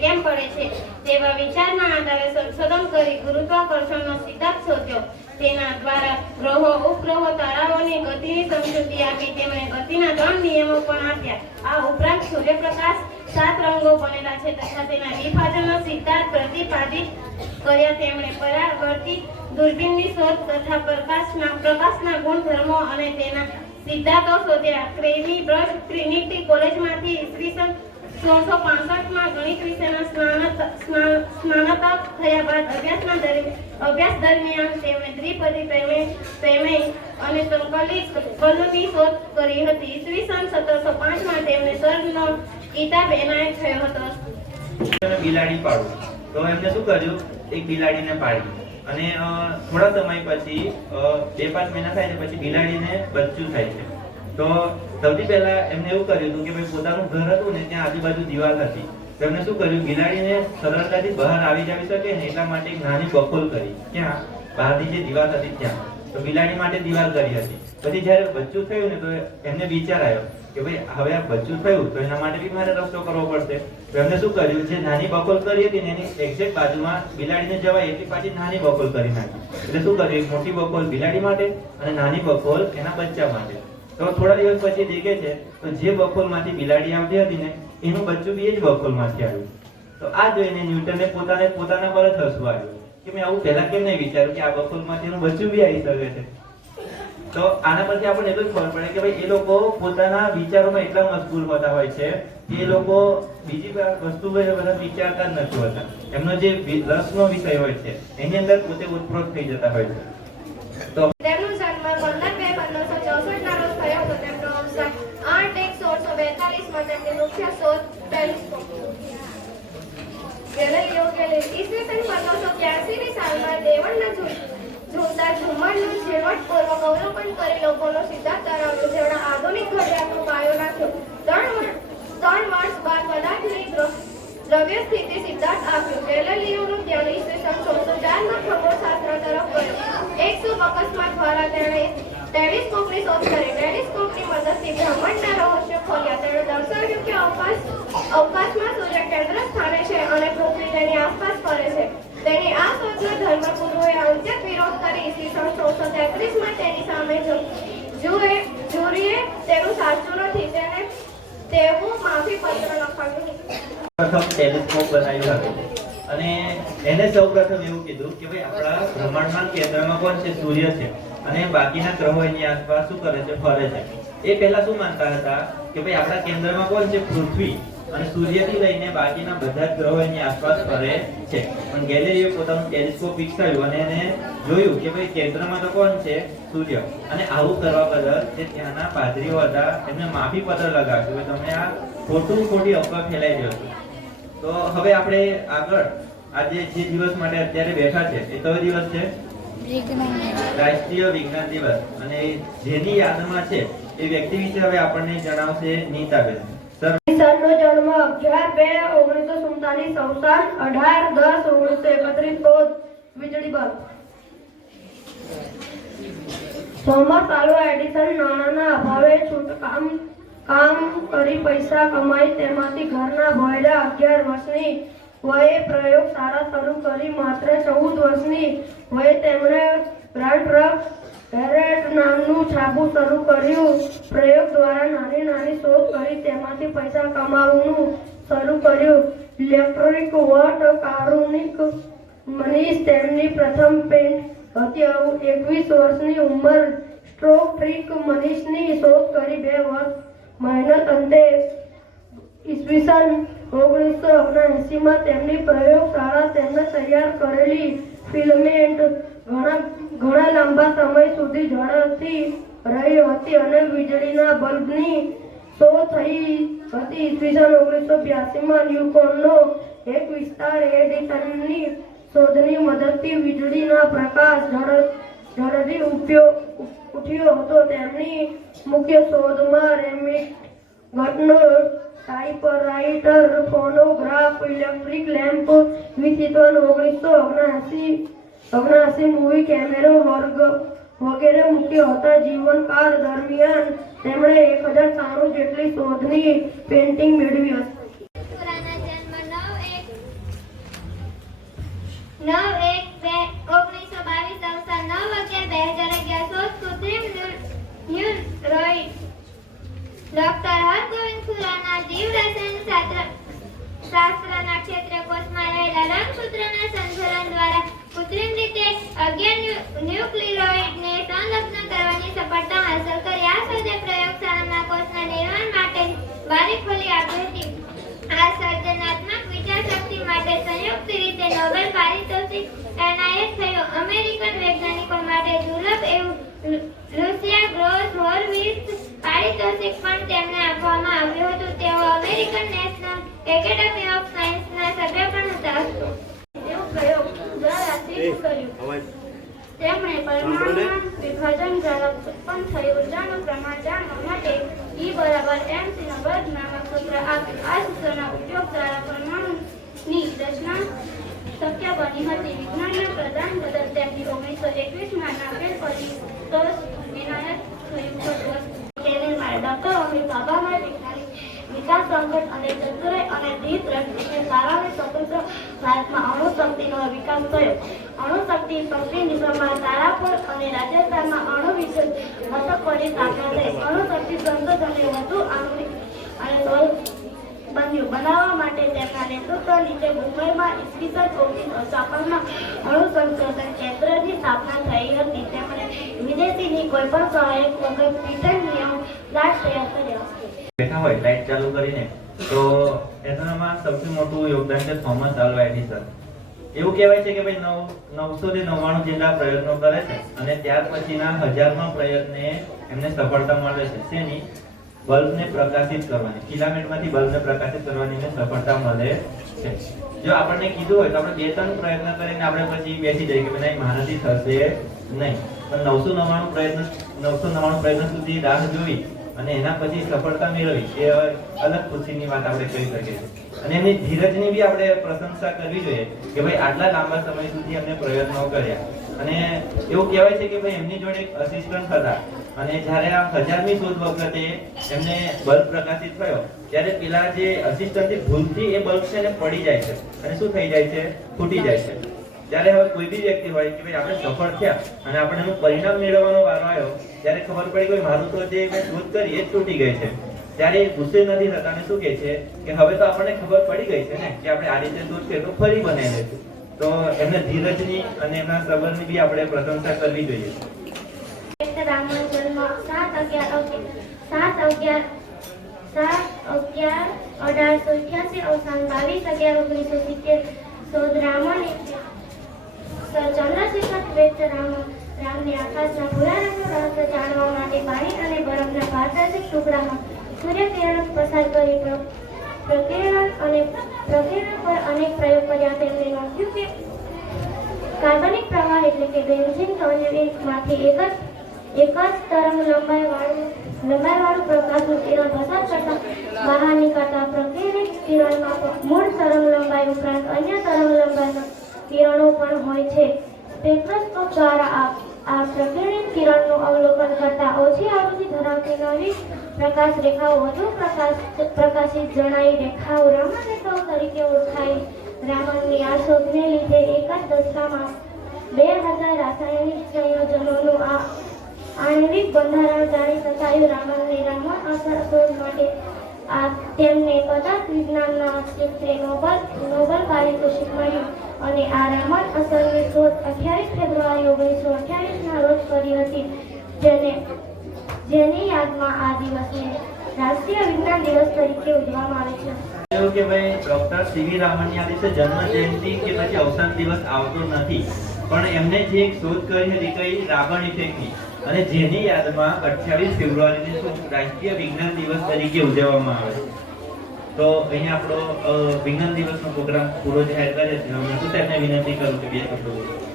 કેમ પડે છે તેવા વિચારના આધારે સંશોધન કરી ગુરુત્વાકર્ષણનો સિદ્ધાંત શોધ્યો. તેના દ્વારા ગ્રહો, ઉપગ્રહો, તારાઓની ગતિની સમજૂતી આપી તેમણે ગતિના ત્રણ નિયમો પણ આપ્યા. આ ઉપરાંત સૂર્યપ્રકાશ, સાત રંગો બનેલા છે તથા તેના વિભાજનનો સિદ્ધાંત પ્રતિપાદિત કર્યા. તેમણે પરાવર્તિત દૂરબીનની શોધ તથા પ્રકાશના પ્રકાશના ગુણધર્મો અને તેના સિદ્ધાંતો શોધ્યા. ક્રેમી બ્રશ, ટ્રિનિટી કોલેજમાંથી ઈસવીસન પાંચમાં તેમને સરનો કિતાબ એનાયત થયો હતો. બિલાડી પાડું. તો એમને શું કર્યું? એક બિલાડીને પાડી. અને થોડા સમય પછી બે પાંચ મહિના થાય છે પછી બિલાડીને બચ્ચું થાય છે. તો સૌથી પહેલા એમને એવું કર્યું હતું કે ભાઈ પોતાનું ઘર હતું ને ત્યાં આજુબાજુ દિવાલ હતી. તેમણે શું કર્યું? બિલાડીને સરળતાથી બહાર આવી જાવી શકે ને એટલા માટે એક નાની બખોલ કરી. ક્યાં? બહારની જે દિવાલ હતી ત્યાં. તો બિલાડી માટે દિવાલ કરી હતી. પછી જ્યારે બચ્ચું થયું ને તો એમને વિચાર આવ્યો કે ભાઈ, હવે આ બચ્ચું થયું તો એના માટે બી મારે રસ્તો કરવો પડશે. તો એમને શું કર્યું? જે નાની બકોલ કરી હતી ને એની એક્ઝેક્ટ બાજુમાં બિલાડીને જવાય એટલી પાછી નાની બકોલ કરી નાખી. એટલે શું કર્યું? મોટી બકોલ બિલાડી માટે અને નાની બકોલ એના બચ્ચા માટે. તો થોડા દિવસ પછી દેખે છે, તો જે બકોલમાંથી બિલાડી આવતી હતી ને, એનું બચ્ચું બી એ જ બકોલમાંથી આવ્યું. તો આ જોઈને ન્યૂટને પોતાને પોતાના પર જ હસવું આવ્યું. કે મેં આવું પહેલા કેમ નહીં વિચાર્યું કે આ બકોલમાંથી એનું બચ્ચું બી આવી શકે છે? તો આના પરથી આપણને એટલું જ ખબર પડે કે ભાઈ એ લોકો પોતાના વિચારોમાં એટલા મજબૂર હોતા હોય છે કે એ લોકો બીજી વસ્તુ બધા વિચારતા જ નથી હોતા. એમનો જે રસનો વિષય હોય છે, એની અંદર પોતે ઉત્પ્રોત થઈ જતા હોય છે તો તેમનો જન્મ પંદર બે પંદરસો ચોસઠ ના રોજ થયો હતો તેમનો અવસાન આઠ એક સોળસો માં તેમની મુખ્ય શોધ ગેલેલિયો ગેલિલી ઈસવીસન પંદરસો ત્યાસી ની સાલમાં દેવણના ઝૂ- ઝૂલતા ઝુમ્મરનું ઝીણવટપૂર્વક અવલોકન કરી લોકોનો સિદ્ધાંત ધરાવ્યો જેમણે આધુનિક ઘડિયાળનો પાયો નાખ્યો ત્રણ ત્રણ વર્ષ બાદ પદાર્થની દ્ર- દ્રવ્ય સ્થિતિ સિદ્ધાંત આપ્યો ગેલેલિયોનું ધ્યાન ઈસવીસન સોળસો ચારમાં ખગોળશાસ્ત્ર તરફ ગયું એકસો અકસ્માત દ્વારા તેણે ટેલિસ્કોપની શોધ કરી ટેલિસ્કોપની મદદથી બ્રહ્માંડના રહસ્યો અને એને સૌપ્રથમ એવું કીધું કે ભાઈ આપણા બ્રહ્માંડના કેન્દ્રમાં કોણ છે? સૂર્ય છે. અને બાકીના ગ્રહો એની આસપાસ શું કરે છે? ફરે છે. એ પહેલા શું માનતા હતા? કે ભાઈ આપણા કેન્દ્રમાં કોણ છે? પૃથ્વી. અને સૂર્યથી લઈને બાકીના બધા જ ગ્રહો એની આસપાસ ફરે છે. પણ ગેલેરીએ પોતાનું ટેલિસ્કોપ વિકસાવ્યું અને એને જોયું કે ભાઈ કેન્દ્રમાં તો કોણ છે? સૂર્ય. અને આવું કરવા બદલ જે ત્યાંના પાદરીઓ હતા એમને માફી પત્ર લગાવ્યું કે તમે આ ખોટું ખોટી અફવા ફેલાઈ રહ્યો છો. તો હવે આપણે આગળ આજે જે દિવસ માટે અત્યારે બેઠા છે એ કયો દિવસ છે? રાષ્ટ્રીય વિજ્ઞાન દિવસ. અને જેની યાદમાં છે એ વ્યક્તિ વિશે હવે આપણને જણાવશે નીતાબેન સર. સનનો જન્મ અગિયાર બે ઓગણીસો સુડતાલીસ અવસાન અઢાર દસ ઓગણીસો એકત્રીસ કોદ વીજળી બલ્બ થોમસ આલ્વા એડિસન નાણાંના અભાવે છૂટ કામ કરી પૈસા કમાઈ તેમાંથી ઘરના ભોયડા અગિયાર વર્ષની વયે પ્રયોગશાળા શરૂ કરી માત્ર ચૌદ વર્ષની વયે તેમણે બ્રાન્ડ ડ્રગ હેરેટ નામનું છાપું શરૂ કર્યું. પ્રયોગ દ્વારા નાની નાની શોધ કરી તેમાંથી પૈસા કમાવવાનું શરૂ કર્યું. ઇલેક્ટ્રોનિક વોટ કારુણિક મનીષ તેમની પ્રથમ પેન્ટ હતી. એકવીસ વર્ષની ઉંમર સ્ટ્રોક ટ્રીક મનીષની શોધ કરી બે વર્ષ મહેનત અંતે ઈસવીસન ઓગણીસો ઓગણએંસીમાં તેમની પ્રયોગશાળા તેમને તૈયાર કરેલી ફિલ્મેન્ટ ઘણા લાંબા સમય સુધી ઝડપથી રહી હતી અને વીજળીના બલ્બની શો થઈ હતી. ઈસવીસન ઓગણીસો બ્યાસીમાં ન્યુકોનનો એક વિસ્તાર એડિસનની શોધની મદદથી વીજળીના પ્રકાશ ઝડપ ઉપયોગ ઉઠ્યો હતો. તેમની મુખ્ય શોધમાં રેમિટ ઘટનો ટાઈપરાઇટર ફોનોગ્રાફ, ઇલેક્ટ્રિક લેમ્પ વિચિત્રન ઓગણીસો ઓગણસી ઓગણસી મૂવી કેમેરો વર્ગ વગેરે મુખ્ય હતા. જીવનકાળ દરમિયાન તેમણે એક હજાર સારું જેટલી શોધની પેન્ટિંગ મેળવી હતી. અમેરિકન વૈજ્ઞાનિકો માટે દુર્લભ એવું લુસિયા ગ્રોસ હોરવિટ્ઝ પારિતોષિક પણ તેમને આપવામાં આવ્યું હતું. તેઓ અમેરિકન નેશનલ એકેડેમી ઓફ સાયન્સના સભ્ય પણ હતા. એવું પ્રયોગ દ્વારા સિદ્ધ કર્યું તેમણે પરમાણુમાં વિભાજન દ્વારા ઉત્પન્ન થઈ ઉર્જાનું પ્રમાણ જાણવા માટે E બરાબર mc નો વર્ગ નામક સૂત્ર આપ્યું. આ સૂત્રના ઉપયોગ દ્વારા પરમાણુની રચના શક્ય બની હતી. વિજ્ઞાનના પ્રદાન બદલ તેમની ઓગણીસો એકવીસમાં નાબેલ પરિતોષ એનાયત થયું હતું. કેનેલમાં ડોક્ટર અમીર બાબામાં વૈજ્ઞાનિક વિકાસ સંકટ અને ચતુરાઈ અને દીપ દ્રષ્ટિને સારા સ્વતંત્ર ભારતમાં અણુશક્તિનો વિકાસ થયો. અણુશક્તિ પશ્ચિમ દિશામાં તારાપુર અને રાજસ્થાનમાં અણુ વિદ્યુત મથકોની સ્થાપના થઈ અણુશક્તિ સંશોધનને વધુ આધુનિક અને બન્યું. બનાવવા માટે તેમના નેતૃત્વ નીચે મુંબઈમાં ઈસવીસન ઓગણીસો છપ્પનમાં અણુ સંશોધન કેન્દ્રની સ્થાપના થઈ હતી. તેમણે વિદેશીની કોઈ પણ સહાયક વગર બ્રિટન નિયમ રાષ્ટ્રીય કર્યો બેઠા હોય, લાઈટ ચાલુ કરીને. તો એનામાં સૌથી મોટું યોગદાન છે, થોમસ આલ્વા એડિસન. એવું કહેવાય છે કે ભાઈ નવ નવસો થી નવ્વાણું જેટલા પ્રયત્નો કરે છે અને ત્યાર પછીના હજારમાં પ્રયત્ને એમને સફળતા મળે છે. શેની? બલ્બને પ્રકાશિત કરવાની. ફિલામેન્ટમાંથી બલ્બને પ્રકાશિત કરવાની એમને સફળતા મળે છે. જો આપણને કીધું હોય તો આપણે બે ત્રણ પ્રયત્ન કરીને આપણે પછી બેસી જઈએ કે નહીં, મારાથી થશે નહીં. પણ નવસો નવ્વાણું પ્રયત્ન નવસો નવ્વાણું પ્રયત્ન સુધી રાહ જોઈ અને એના પછી સફળતા મેળવી, એ અલગ ખુશીની વાત આપણે કહી શકીએ અને એની ધીરજની બી આપણે પ્રશંસા કરવી જોઈએ કે ભાઈ આટલા લાંબા સમય સુધી એમને પ્રયત્નો કર્યા. અને એવું કહેવાય છે કે ભાઈ એમની જોડે એક અસિસ્ટન્ટ હતા. અને જ્યારે આ હજારમી શોધ વખતે એમને બલ્બ પ્રકાશિત થયો, ત્યારે પેલા જે અસિસ્ટન્ટ ભૂલથી એ બલ્બ છે ને પડી જાય છે. અને શું થઈ જાય છે? ફૂટી જાય છે. ત્યારે હવે કોઈ બી વ્યક્તિ હોય કે ભાઈ આપણે સફળ થયા અને આપણે એનું પરિણામ મેળવવાનો વારો આવ્યો, ત્યારે ખબર પડી કે મારું તો જે મેં શોધ કરી એ તૂટી ગઈ છે. ત્યારે ગુસ્સે નથી થતા અને શું કહે છે કે હવે તો આપણને ખબર પડી ગઈ છે ને કે આપણે આ રીતે શોધ છે તો ફરી બનાવી લઈશું તો એમને ધીરજની અને એમના સબરની બી આપણે પ્રશંસા કરવી જોઈએ. અઢારસો અઠ્યાસી અવસાન બાવીસ અગિયાર ઓગણીસો સિત્તેર સોદ રામન સર ચંદ્રશેખર રામ રામને આકાશના રંગનું રહસ્ય જાણવા માટે પાણી અને બરફના પારદર્શક ટુકડામાં સૂર્યકિરણ પસાર કરી પ્ર- પ્રકિરણ અને પ્રકિરણ પર અનેક પ્રયોગ કર્યા. તેમણે કે કાર્બનિક પ્રવાહ એટલે કે બેન્ઝિન ટોન્યુઇટમાંથી એક જ એક જ તરંગ લંબાઈ વાળું લંબાઈ વાળું પ્રકાશનું કિરણ પસાર કરતા બહાર નીકળતા પ્રકિરિત કિરણમાં મૂળ તરંગ લંબાઈ ઉપરાંત અન્ય તરંગ લંબાઈના કિરણો પણ હોય છે. સ્પેક્ટ્રોસ્કોપ દ્વારા આ પ્રકિરણિક કિરણનું અવલોકન કરતા ઓછી આવૃત્તિ ધરાવતી નવી પ્રકાશ રેખાઓ વધુ પ્રકાશ, પ્રકાશિત જણાઈ રેખાઓ રામન રેખાઓ તરીકે ઓળખાય. રામનની આ શોધને લીધે એક જ દશામાં બે હજાર રાસાયણિક સંયોજનોનું આ આણ્વિક બંધારણ જાણી શકાયું. રામનની રામન અસર શોધ માટે આ તેમને પદાર્થ વિજ્ઞાનના ક્ષેત્રે નોબલ નોબલ પારિતોષિક મળ્યું. અને આ અસરની શોધ અઠ્યાવીસ ફેબ્રુઆરી ઓગણીસો અઠ્યાવીસના રોજ કરી હતી, જેને, જેની યાદમાં આ દિવસને રાષ્ટ્રીય વિજ્ઞાન દિવસ તરીકે ઉજવવામાં આવે છે. કે ભાઈ, ડોક્ટર સીવી રામનની દિવસે જન્મ જયંતિ કે પછી અવસાન દિવસ આવતો નથી, પણ એમને જે એક શોધ કરી હતી કઈ રાવણ ઇફેક્ટની અને જેની યાદમાં અઠ્યાવીસ ફેબ્રુઆરીને રાષ્ટ્રીય વિજ્ઞાન દિવસ તરીકે ઉજવવામાં આવે? છે તો અહીંયા આપણો વિજ્ઞાન દિવસનો પ્રોગ્રામ પૂરો જાહેર કરે છે હું તેમને વિનંતી કરું કે બે શબ્દો.